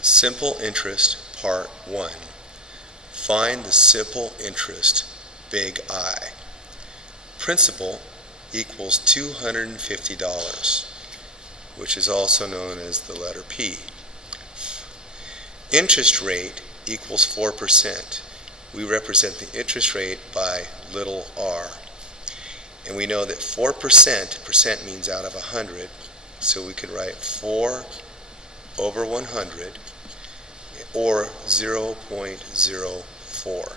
Simple interest, part 1. Find the simple interest, big I. Principal equals $250, which is also known as the letter P. Interest rate equals 4%. We represent the interest rate by little r. And we know that 4%, percent means out of 100, so we could write 4 over 100, or 0.04.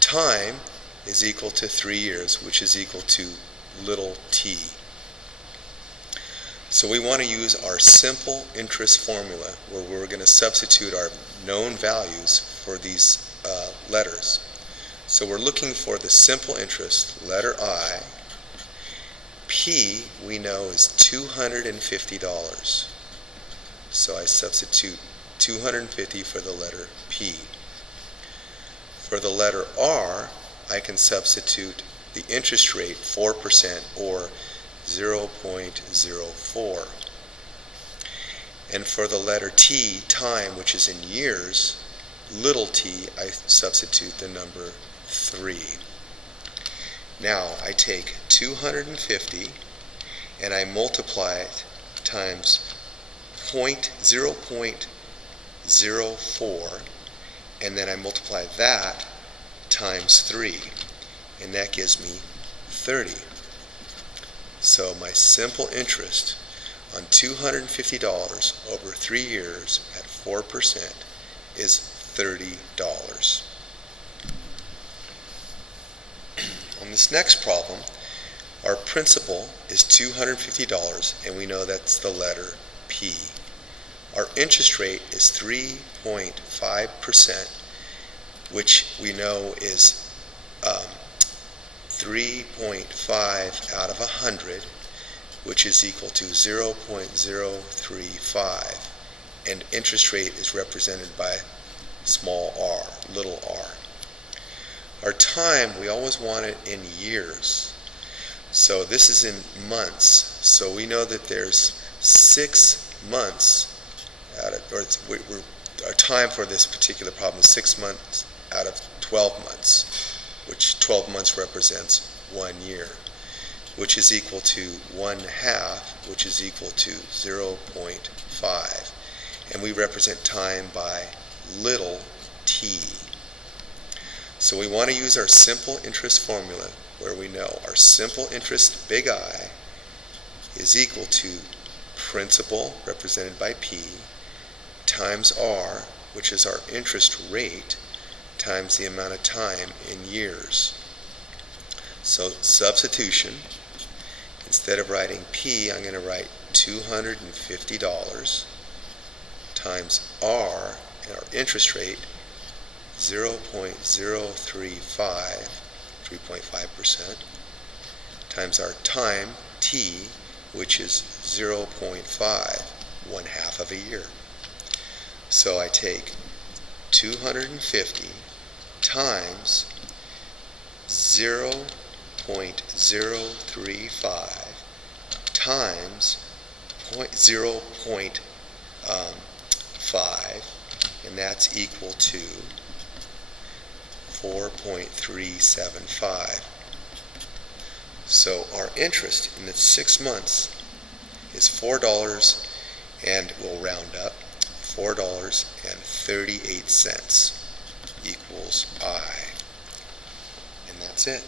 Time is equal to 3 years, which is equal to little t. So we want to use our simple interest formula, where we're going to substitute our known values for these letters. So we're looking for the simple interest, letter I. P, we know, is $250. So I substitute 250 for the letter P. For the letter R, I can substitute the interest rate, 4%, or 0.04. And for the letter T, time, which is in years, little t, I substitute the number 3. Now I take 250 and I multiply it times 0.04, and then I multiply that times 3, and that gives me 30. So my simple interest on $250 over 3 years at 4% is $30. On this next problem, our principal is $250, and we know that's the letter P. Our interest rate is 3.5%, which we know is 3.5 out of 100, which is equal to 0.035. And interest rate is represented by small r, little r. Our time, we always want it in years. So this is in months. So we know that there's 6 months out of, our time for this particular problem is 6 months out of 12 months, which 12 months represents 1 year, which is equal to 1/2, which is equal to 0.5. And we represent time by little t. So we want to use our simple interest formula, where we know our simple interest, big I, is equal to principal, represented by P, times R, which is our interest rate, times the amount of time in years. So substitution, instead of writing P, I'm going to write $250 times R, and our interest rate, 0.035, 3.5%, times our time, T, which is 0.5, 1/2 of a year. So I take 250 times 0.035 times 0.5, and that's equal to 4.375. So our interest in the 6 months is $4, and we'll round up, $4.38 equals I. And that's it.